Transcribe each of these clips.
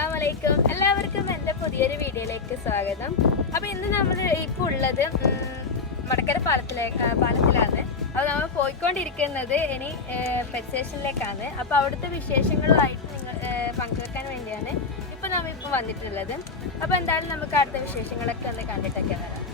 അസ്സലാമലൈക്കും. എല്ലാവർക്കും എൻ്റെ പുതിയൊരു വീഡിയോയിലേക്ക് സ്വാഗതം. അപ്പോൾ ഇന്ന് നമ്മൾ ഇപ്പോൾ ഉള്ളത് മടക്കര പാലത്തിലാണ്. അപ്പോൾ നമ്മൾ പോയിക്കൊണ്ടിരിക്കുന്നത് ഇനി പെറ്റ് സ്റ്റേഷനിലേക്കാണ്. അപ്പോൾ അവിടുത്തെ വിശേഷങ്ങളുമായിട്ട് നിങ്ങൾ പങ്കുവെക്കാൻ വേണ്ടിയാണ് ഇപ്പോൾ വന്നിട്ടുള്ളത്. അപ്പോൾ എന്തായാലും നമുക്ക് അടുത്ത വിശേഷങ്ങളൊക്കെ ഒന്ന് കണ്ടിട്ടൊക്കെ വരാം.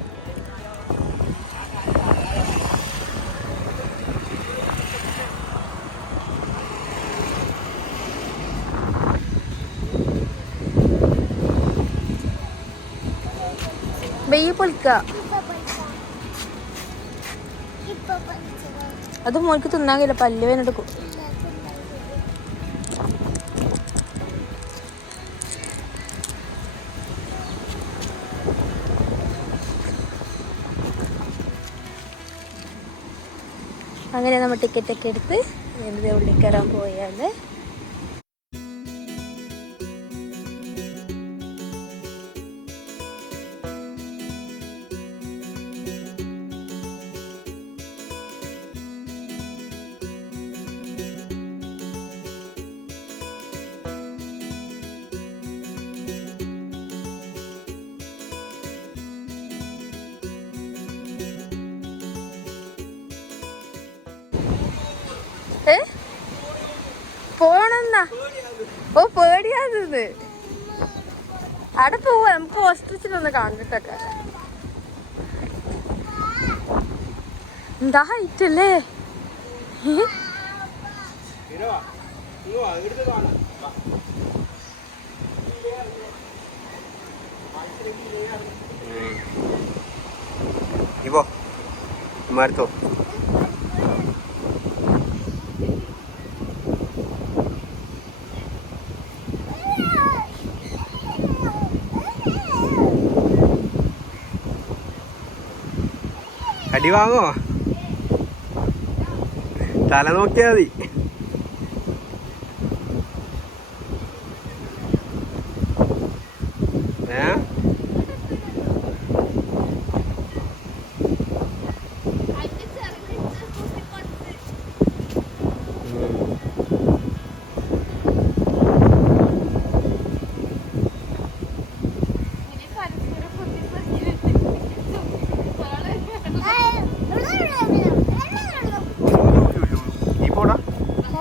വെയ്യ പൊളിക്ക അത് മോൾക്ക് തിന്നാൻ കഴിയില്ല, പല്ല് വേനെടുക്കും. അങ്ങനെ നമ്മൾ ടിക്കറ്റൊക്കെ എടുത്ത് വെറുതെ ഉള്ളിൽ കയറാൻ പോയാൽ പോണെന്നാ. ഓ പേടിയാത്. അവിടെ പോവാ, നമുക്ക് ഓസ്ട്രിച്ചിലൊന്ന് കണ്ടിട്ടൊക്കെ. എന്താ ഹൈറ്റ് അല്ലേ. ഇവോ മാർത്തോ അടി വാങ്ങോ, തല നോക്കിയാ മതി.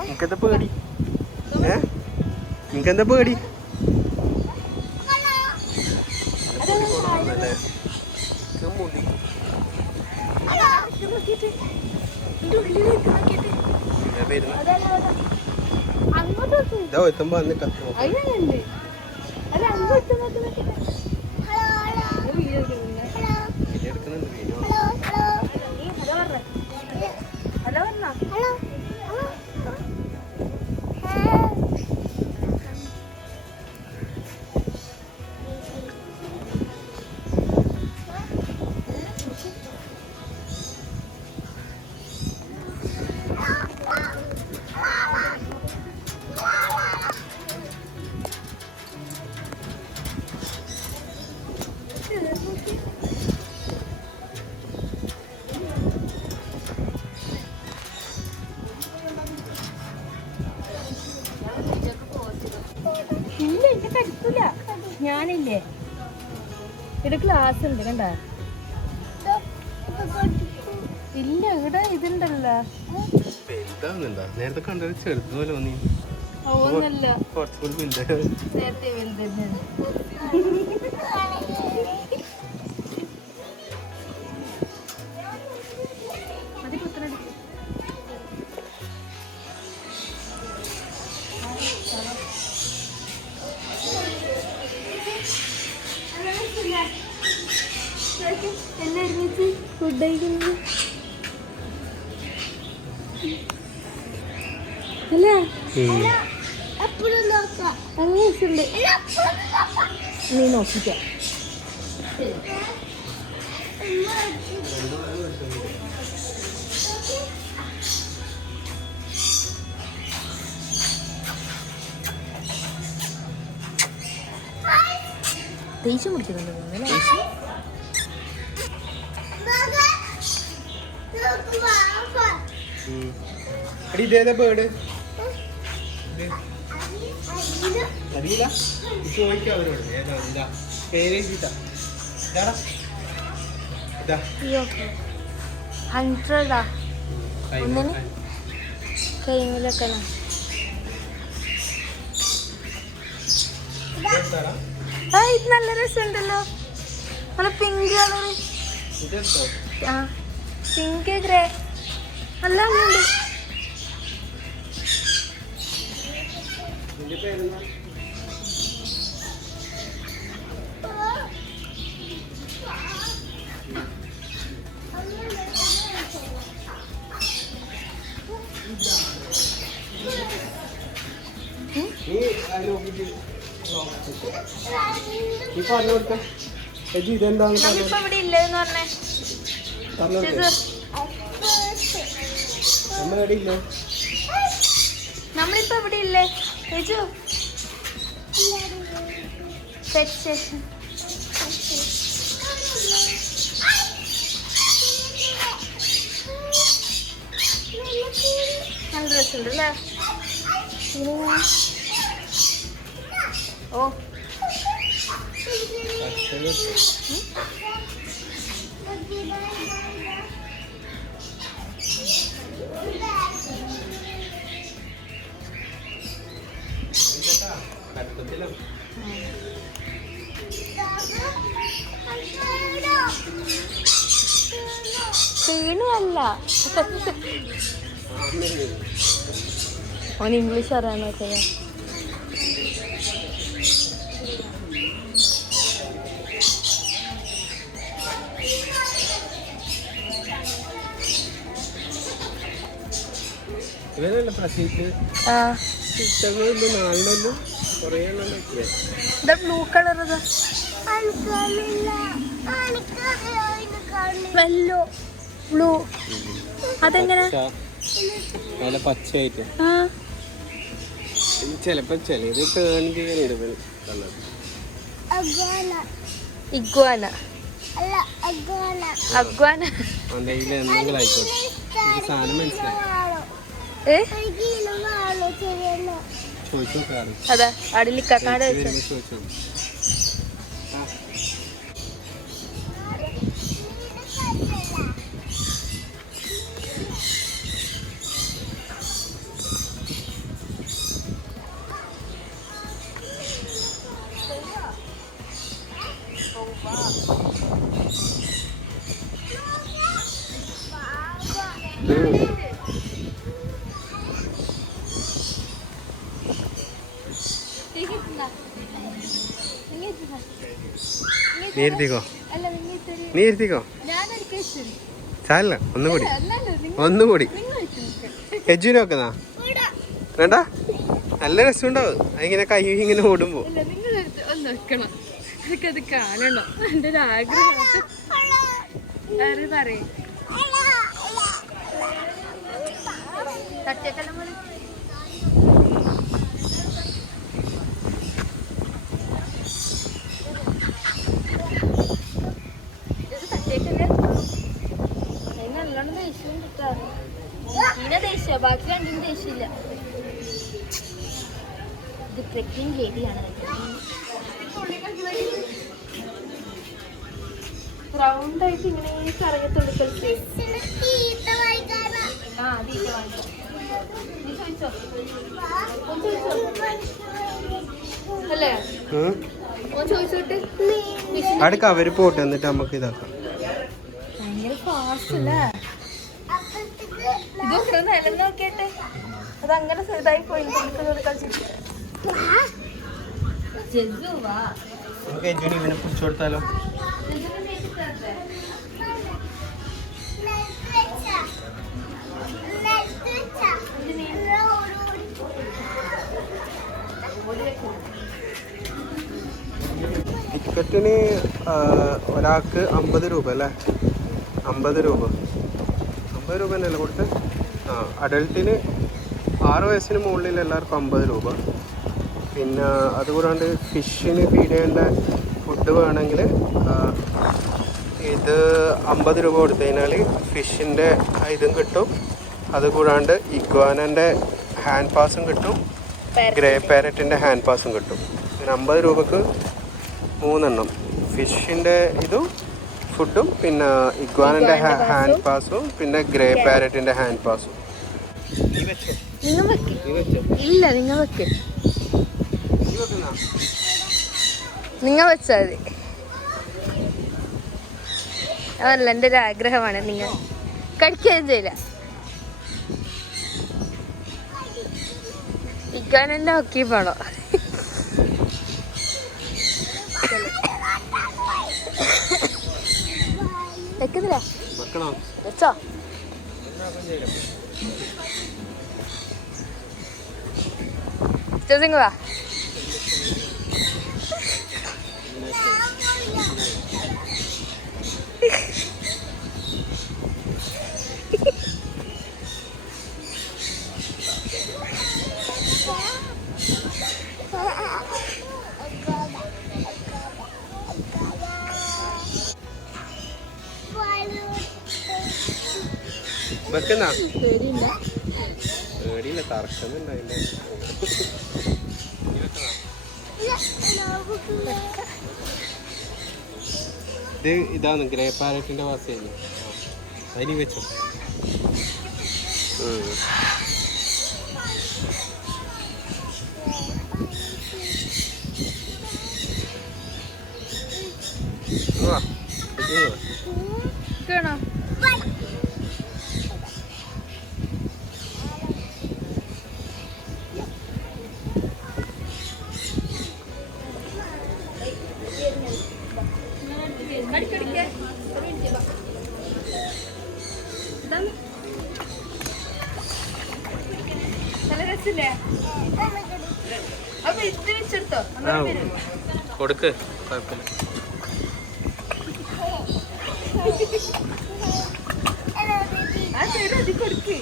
നിനക്കെന്താ പേടി? നിനക്കെന്താ പേടി? എത്തുമ്പോ വന്നിട്ട് ഞാനില്ലേ ഇവിടെ ക്ലാസ് ഉണ്ട് കണ്ട. ഇല്ല ഇവിടെ ഇതുണ്ടല്ലോ. നേരത്തെ കണ്ടത് ചെറുതുപോലെ ഒന്നല്ല, നേരത്തെ വലുതന്നെ. ഫുഡ് കഴിക്കുന്നത് അല്ലേ? നീ നോക്കിക്ക. ദേഷ്യം പിടിക്കുന്നുണ്ട്. ഇതേതാ ബേർഡ്? അറിയില്ല ചോദിക്കാം അവരോട് ഏതാ ഇതാ പേര് എഴുതിട്ടാ ഇതാടാ ഇതാ അയ്യോ 100 ഒന്നിന് കൈമിലൊക്കെ ആ ഇത് നല്ല രസമുണ്ടല്ലോ നല്ല പിങ്ക് കളറ് ആ പിങ്ക് ഗ്രേ നല്ല ഉണ്ട് നമ്മളിപ്പോ ഇവിടെ ഇല്ലെന്ന് പറഞ്ഞേ നമ്മളിപ്പോ ഇവിടെ ഇല്ലേ രജു പെറ്റ് സ്റ്റേഷൻ നല്ല രസമുണ്ട് അല്ലേ ഓ വീണല്ല ഓൻ ഇംഗ്ലീഷ് അറിയാനോ ചെയ്യാം ഇവരല്ല പ്രസീക്ക് നാളിലും കുറേ ബ്ലൂ കളർ വെല്ലോ ബ്ലൂ അതെങ്ങനെ നല്ല പച്ചയായിട്ട് ചിലപ്പോ ചിലത് ടേൺ ചെയ്യാൻ ഇഗ്വാന അഗ്വാന എന്തെങ്കിലും ആയിക്കോട്ടെ സാധനം മനസ്സിലായി ചോദിച്ചു നോക്കാറ് അതാ അടിലിക്കാട് വെച്ച ചോദിച്ചു നീ ഇരുത്തിക്കോ ചാലല്ല ഒന്നുകൂടി എജുവിനെ വെക്കുന്നോ വേണ്ട നല്ല രസമുണ്ടാവും അതിങ്ങനെ കൈ ഇങ്ങനെ ഓടുമ്പോ ഒന്ന് വെക്കണം എനിക്കത് കാണണോ എൻ്റെ ഒരു ആഗ്രഹം പറയും തട്ടിയക്കെല്ലാം പോലെ നല്ലോണം ദേഷ്യം കിട്ടാറ് ഇങ്ങനെ ദേഷ്യ ബാക്കി രണ്ടും ദേഷ്യമില്ല ഇത് പ്രഗ്നന്റ് ലേഡിയാണ് റൗണ്ട് ആയിട്ട് ഇങ്ങനെ കറങ്ങത്തുള്ളൂ കളിച്ച് ആ തീറ്റ വാങ്ങിച്ചോ നീ ചോദിച്ചോ അല്ലേ ഓൻ ചോദിച്ചോട്ട് അടുക്ക അവര് പോട്ടെ എന്നിട്ട് നമുക്ക് ഇതാക്കാം ഭയങ്കര ഫാസ്റ്റ് അല്ലേ ഇതൊക്കെ നിലം നോക്കിയിട്ട് അതങ്ങനെ ഇതായി പോയി കളിച്ചിട്ട് ജഗ്ഗുവാ നമുക്ക് എജുവിന് ഇവനെ പിടിച്ചു കൊടുത്താലോ ടിക്കറ്റിന് ഒരാൾക്ക് 50 രൂപ അല്ലേ 50 രൂപ തന്നെയല്ലേ കൊടുത്ത് അഡൽട്ടിന് 6 വയസ്സിന് മുകളിൽ എല്ലാവർക്കും 50 രൂപ പിന്നെ അതുകൂടാണ്ട് ഫിഷിന് ഫീഡ് ചെയ്യേണ്ട ഫുഡ് വേണമെങ്കിൽ ഇത് 50 രൂപ കൊടുത്തു കഴിഞ്ഞാൽ ഫിഷിൻ്റെ ഇതും കിട്ടും അതുകൂടാണ്ട് ഇഗ്വാനൻ്റെ ഹാൻഡ് പാസും കിട്ടും ഗ്രേ പാരറ്റിൻ്റെ ഹാൻഡ് പാസും കിട്ടും. പിന്നെ 50 രൂപക്ക് 3 എണ്ണം ഫിഷിൻ്റെ ഇതും ഫുഡും പിന്നെ ഇഗ്വാനൻ്റെ ഹാൻഡ് പാസും പിന്നെ ഗ്രേ പാരറ്റിൻ്റെ ഹാൻഡ് പാസും. ഇല്ല നിങ്ങൾ വെക്ക്, നിങ്ങൾ വെച്ചാൽ മതി. അതല്ല എൻ്റെ ഒരു ആഗ്രഹമാണ്. നിങ്ങൾ കഴിക്കുകയും ചെയ്യില്ല. ഇഗ്വാനൻ്റെ ഹോക്കി പോണോ? വെക്കുന്നില്ല വെച്ചോ. സിംഗ് വാ. വെക്കുന്ന പേടിയില്ല, തറക്കുന്നുണ്ടായില്ലേ. ഇത് ഇതാണ് ഗ്രേ പാരറ്റിന്റെ വാസയല്ലേ, അതിന് വെച്ചോ. കേണോ നല്ല രസല്ലേ? അപ്പൊ ഇത് വെച്ചെടുത്തോ, കൊടുക്ക്, കുഴപ്പമില്ല. ആ സൈഡ് അതി കൊടുക്ക്.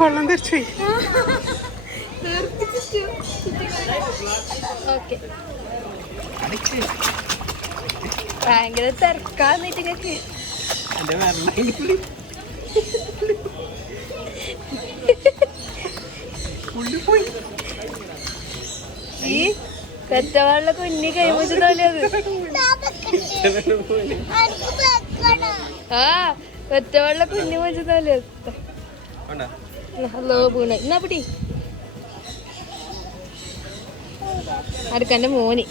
വെള്ളം തെറിച്ചു. ഓക്കെ, ഭയങ്കര തിരക്കാന്നിട്ട് കേക്ക്. ഈ പെറ്റവാളിലെ കുഞ്ഞി കൈമുച്ചതല്ലേ അത്? ആ പെറ്റവാളിലെ കുഞ്ഞു മുച്ചതല്ലേ? ഹലോ പൂണ എന്നാ പിടി. അടുക്കൻ്റെ മോനി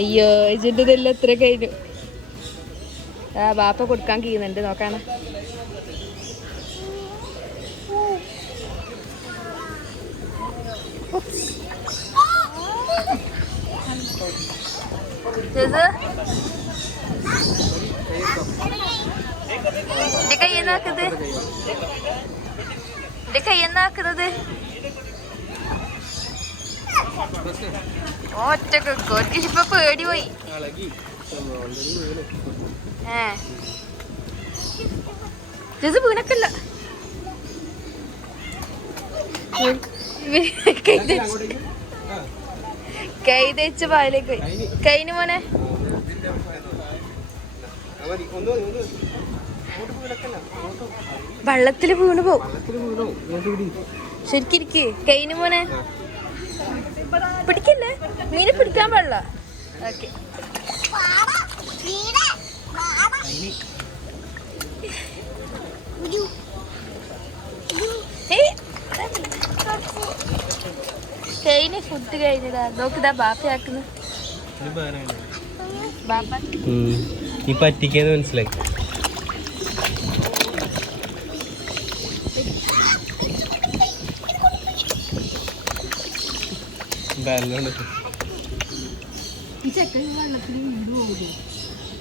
അയ്യോ ഇജിൻ്റെതെല്ലാം എത്ര കഴിഞ്ഞു. ആ ബാപ്പ കൊടുക്കാൻ കീഴുന്നുണ്ട്, നോക്കാണ്. കയ്യെന്നാക്കുന്നത് ഒറ്റക്ക് ഇപ്പൊ പേടി പോയി. വീണക്കല്ല കൈ തേച്ച് പാലിലേക്ക് പോയി. കൈന് മോനെ വെള്ളത്തില് വീണ് പോവും. ശരിക്കിരിക്ക്. കൈന് മോനെ പിടിക്കല്ലേ, മീനെ പിടിക്കാൻ പാടില്ല. ഓക്കെ, കൈന് ഫുഡ് കഴിഞ്ഞതാ. നോക്കിതാ ബാപ്പയാക്കുന്നു. ബാപ്പ നീ പറ്റിക്കാന്ന് മനസ്സിലായി.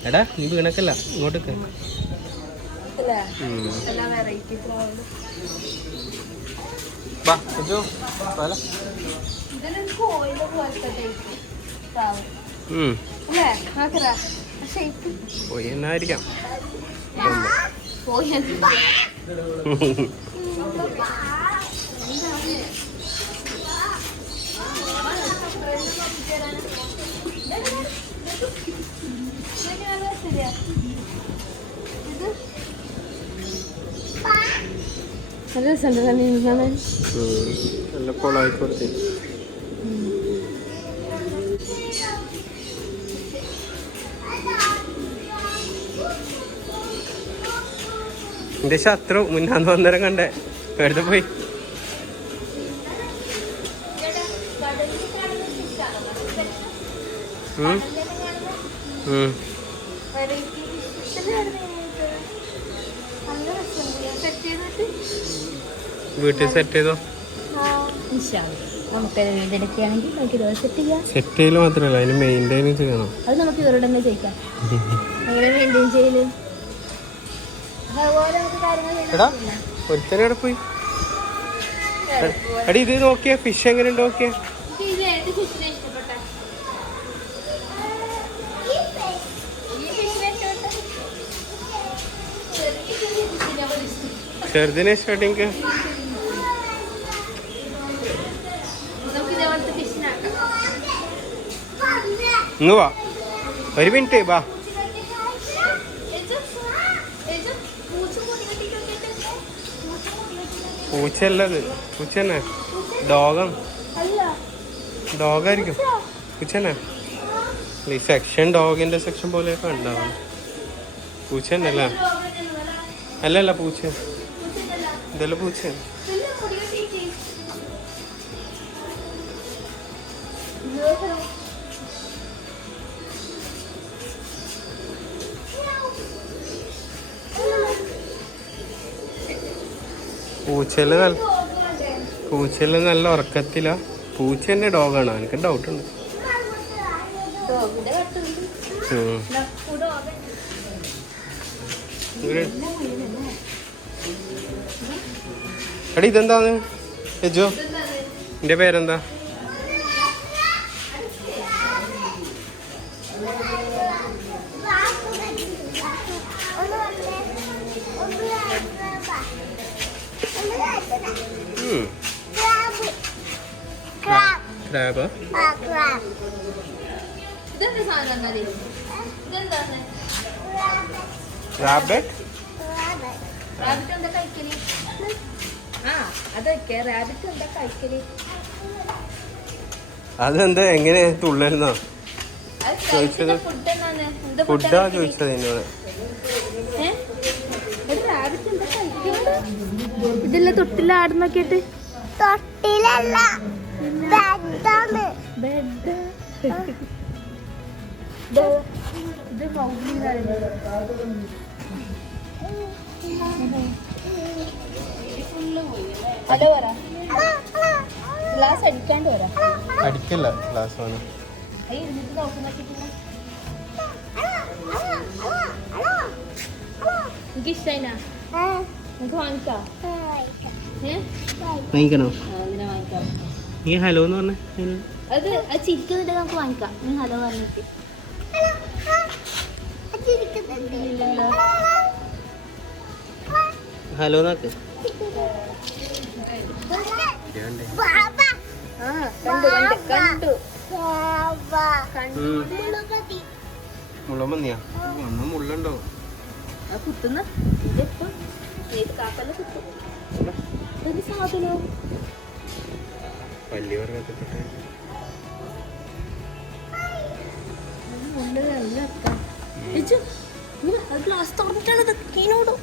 എടാ നീ വീണക്കല്ല, ഇങ്ങോട്ടേക്ക്. അല്ലേ നോക്കറാ ഷേപ്പ് പോയി എന്നായിരിക്കാം. പോയി നല്ല രസമുണ്ട് കാണാൻ. നല്ല കൊളായിക്കോട്ടെ. എന്റെ ശത്രു മുന്നാന്ന് വന്നേരം കണ്ടേ എടുത്ത് പോയി. വീട്ടിൽ സെറ്റ് ചെയ്തോ? നമുക്ക് ഇതെടുക്കുകയാണെങ്കിൽ നമുക്ക് ഇത് സെറ്റ് ചെയ്യാം. സെറ്റ് ചെയ്യല് മാത്രമല്ല അതിന് മെയിൻറ്റെയിൻ ചെയ്യണം. അത് നമുക്ക് ഇവരോട് തന്നെ ചോദിക്കാം എങ്ങനെ മെയിൻറ്റെയിൻ ചെയ്യല്. അതുപോലെ നമുക്ക് കാര്യങ്ങൾ ഒരുത്തനെ അവിടെ പോയി. അടി ഇത് നോക്കിയേ ഫിഷ് എങ്ങനെയുണ്ട് നോക്കിയേ. ചെറുതിനെ ഇഷ്ടപ്പെട്ടെനിക്ക്. ഇങ്ങ് വാ, ഒരു മിനിറ്റ് വാ. പൂച്ചയല്ലത്, പൂച്ച തന്നെ. ഡോഗായിരിക്കും. പൂച്ച തന്നെ. ഈ സെക്ഷൻ ഡോഗിന്റെ സെക്ഷൻ പോലെയൊക്കെ ഉണ്ടാവും. പൂച്ച തന്നെ അല്ല? അല്ലല്ല പൂച്ച ഇതെല്ലാം പൂച്ച. പൂച്ചെല്ലാം നല്ല ഉറക്കത്തിലാ. പൂച്ച തന്നെ ഡോഗാണോ? എനിക്ക് ഡൗട്ടുണ്ട്. എടി ഇതെന്താന്ന് യജോ? എന്റെ പേരെന്താ? ക്രാബ്. റാബിറ്റ്. അതെന്താ എങ്ങനെ തുള്ളരുന്നോ ചോദിച്ചത്? ഫുഡാ ചോദിച്ചത് എന്നോട്. ഇതെല്ലാം തൊട്ടില്ല ആടുന്നൊക്കെയിട്ട്. തൊട്ടിലല്ല ബെഡ്. ഇത് ഹലോ പറ. ഗ്ലാസ് അടിക്കാണ്ട് വരാം. അടിക്കല്ല ഗ്ലാസ് വേണം. എനിക്ക് ഇഷ്ടായിന നമുക്ക് വാങ്ങിക്കാം. വാങ്ങിക്കണോ? അങ്ങനെ വാങ്ങിക്കാം. നീ ഹലോ എന്ന് പറഞ്ഞേ. അത് ചിരിക്കുന്നുണ്ട്, നമുക്ക് വാങ്ങിക്കാം. നീ ഹലോ പറഞ്ഞിട്ട്. ഹലോ നോക്ക്. മുള്ളമന്നിയാ? ഒന്നും മുള്ളുണ്ടോ? കുത്തുന്ന കാക്കല്ല കുത്തും. സാധനോ വലിയ വർഗത്തിൽപ്പെട്ട ഗ്ലാസ് തുറന്നിട്ടാണ് കീനോടും.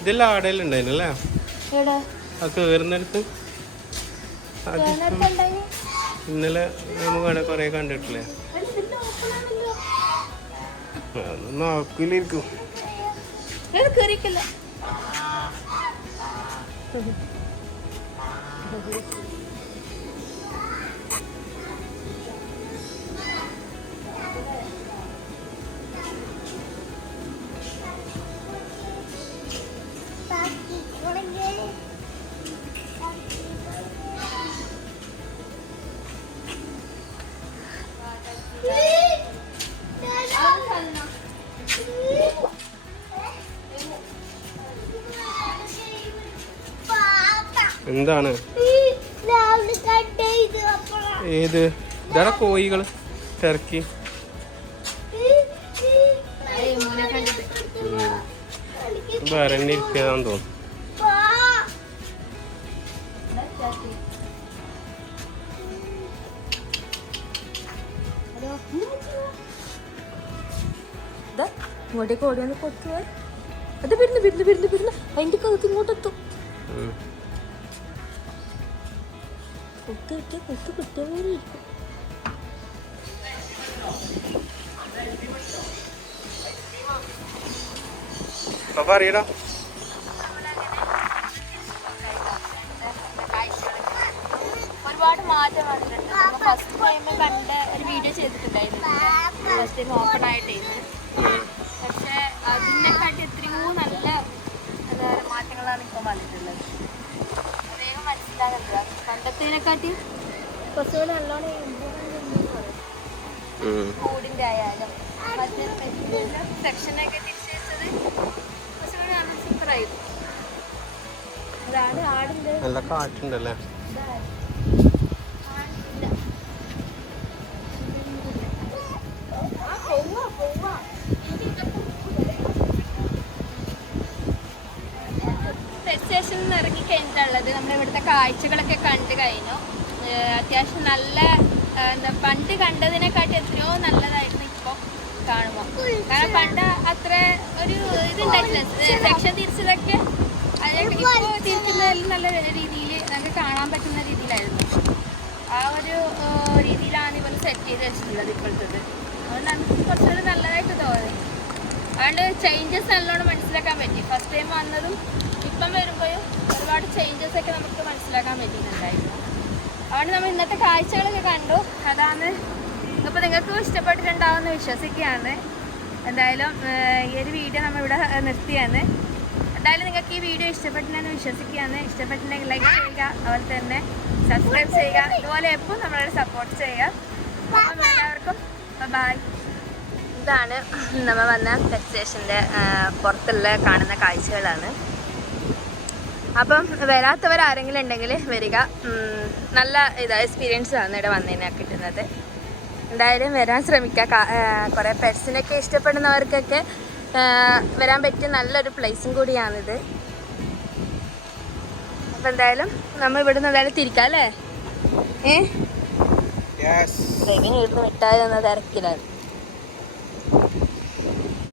ഇതെല്ലാം ആടയിലുണ്ടായിരുന്നല്ലേ? ആ കേറുന്നിടത്ത് ഇന്നലെ നമുക്ക് അവിടെ കൊറേ കണ്ടിട്ടില്ലേ? നോക്കിലിരിക്കും. എന്താണ് ഏത് ഇതാണ് കോഴികൾ ടർക്കി. വരണ്ടിരിക്കാന്ന് തോന്നുന്നു. ഇങ്ങോട്ടേക്ക് ഓടി വന്ന് കൊത്തു അത് വരുന്നു അതിന്റെ കൗത്ത് ഇങ്ങോട്ടെത്തും. കൊത്ത് കിട്ടിയ പോലെ ഇരിക്കും. പറയടാ. ഒരുപാട് മാറ്റം വന്നിട്ടുണ്ട്. ഫസ്റ്റ് ടൈം കണ്ട ഒരു വീഡിയോ ചെയ്തിട്ടുണ്ടായിരുന്നു, ഫസ്റ്റ് ടൈം ഓപ്പൺ ആയിട്ടായിരുന്നു. പക്ഷെ അതിനെക്കാട്ടി എത്രയോ നല്ല എന്താ പറയുക മാറ്റങ്ങളാണ് ഇപ്പം വന്നിട്ടുള്ളത്. വേഗം മനസ്സിലാകുന്നില്ല. പണ്ടത്തേനെക്കാട്ടി കുറച്ചുകൂടി നല്ലോണം കൂടിൻ്റെ ആയാലും മറ്റേ സെക്ഷനൊക്കെ തിരിച്ചു വെച്ചത് കുറച്ചുകൂടി നല്ല സൂപ്പറായിരുന്നു. അതാണ് ആടിൻ്റെ നല്ല കാറ്റുണ്ടല്ലേ. സ്റ്റേഷനിൽ നിന്ന് ഇറങ്ങി കഴിഞ്ഞിട്ടുള്ളത് നമ്മുടെ ഇവിടുത്തെ കാഴ്ചകളൊക്കെ കണ്ടു കഴിഞ്ഞു. അത്യാവശ്യം നല്ല എന്താ പണ്ട് കണ്ടതിനെക്കാട്ടി എത്രയോ നല്ലതായിരുന്നു ഇപ്പോൾ കാണുമ്പോൾ. കാരണം പണ്ട് അത്ര ഒരു ഇതുണ്ടായിട്ടില്ല, സെക്ഷൻ തിരിച്ചതൊക്കെ അതിനൊക്കെ ഇപ്പോൾ തിരിക്കുന്നതിൽ നല്ല രീതിയിൽ നമുക്ക് കാണാൻ പറ്റുന്ന രീതിയിലായിരുന്നു. ആ ഒരു രീതിയിലാണ് ഇവർ സെറ്റ് ചെയ്ത് വെച്ചിട്ടുള്ളത് ഇപ്പോഴത്തത്. അതുകൊണ്ട് നമുക്ക് കുറച്ചുകൂടി നല്ലതായിട്ട് തോന്നി. അതുകൊണ്ട് ചേഞ്ചസ് നല്ലോണം മനസ്സിലാക്കാൻ പറ്റി. ഫസ്റ്റ് ടൈം വന്നതും ഇപ്പം വരുമ്പോഴും ഒരുപാട് ചേഞ്ചസ് ഒക്കെ നമുക്ക് മനസ്സിലാക്കാൻ പറ്റുന്നുണ്ടായിരുന്നു. അതുകൊണ്ട് നമ്മൾ ഇന്നത്തെ കാഴ്ചകളൊക്കെ കണ്ടു. അതാണ് ഇപ്പോൾ നിങ്ങൾക്കും ഇഷ്ടപ്പെട്ടിട്ടുണ്ടാവുമെന്ന് വിശ്വസിക്കുകയാണ്. എന്തായാലും ഈ ഒരു വീഡിയോ നമ്മളിവിടെ നിർത്തിയാണ്. എന്തായാലും നിങ്ങൾക്ക് ഈ വീഡിയോ ഇഷ്ടപ്പെട്ടില്ലെന്ന് വിശ്വസിക്കുകയാണ്. ഇഷ്ടപ്പെട്ടിട്ടുണ്ടെങ്കിൽ ലൈക്ക് ചെയ്യുക, അതുപോലെ തന്നെ സബ്സ്ക്രൈബ് ചെയ്യുക. ഇതുപോലെ എപ്പോൾ നമ്മളോട് സപ്പോർട്ട് ചെയ്യുക. അപ്പം എല്ലാവർക്കും ബൈ. ഇതാണ് നമ്മൾ വന്ന പെറ്റ് സ്റ്റേഷൻ്റെ പുറത്തുള്ള കാണുന്ന കാഴ്ചകളാണ്. അപ്പം വരാത്തവരാരെങ്കിലും ഉണ്ടെങ്കിൽ വരിക. നല്ല എക്സ്പീരിയൻസ് ആണ് ഇവിടെ വന്നതിനാണ് കിട്ടുന്നത്. എന്തായാലും വരാൻ ശ്രമിക്കുക. കുറേ പെറ്റ്സിനൊക്കെ ഇഷ്ടപ്പെടുന്നവർക്കൊക്കെ വരാൻ പറ്റിയ നല്ലൊരു പ്ലേസും കൂടിയാണിത്. അപ്പം എന്തായാലും നമ്മൾ ഇവിടുന്ന് എന്തായാലും തിരിക്കാം അല്ലേ? ഇവിടുന്ന് വിട്ടാൽ തിരക്കിലാണ്.